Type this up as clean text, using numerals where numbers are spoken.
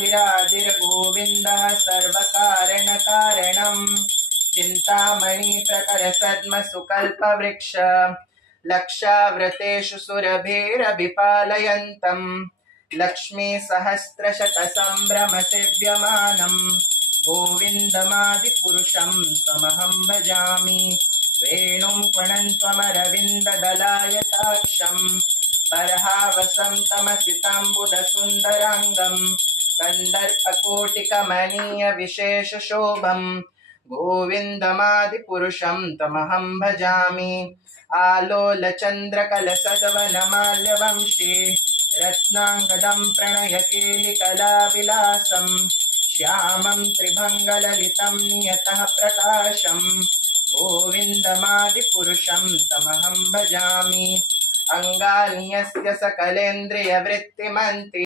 गोविन्दः सर्वकारणकारणम् चिन्तामणि प्रकरसद्मसुकल्पवृक्ष लक्षाव्रतेषु सुरभिरभिपालयन्तम् लक्ष्मीसहस्रशतसम्भ्रमसेव्यमानम् गोविन्दमादिपुरुषं त्वमहं भजामि वेणुं त्वमरविन्ददलायताक्षम् बर्हावसं तमसिताम्बुदसुन्दराङ्गम् कन्दर्पकोटिकमनीयविशेषशोभम् गोविन्दमादिपुरुषं त्वमहं भजामि आलोलचन्द्रकलसद्वनमाल्यवंशे रत्नाङ्गदं प्रणयकेलिकलाविलासम् श्यामं त्रिभङ्गललितं नियतः प्रकाशम् गोविन्दमादिपुरुषं तमहं भजामि अङ्गानि यस्य सकलेन्द्रियवृत्तिमन्ति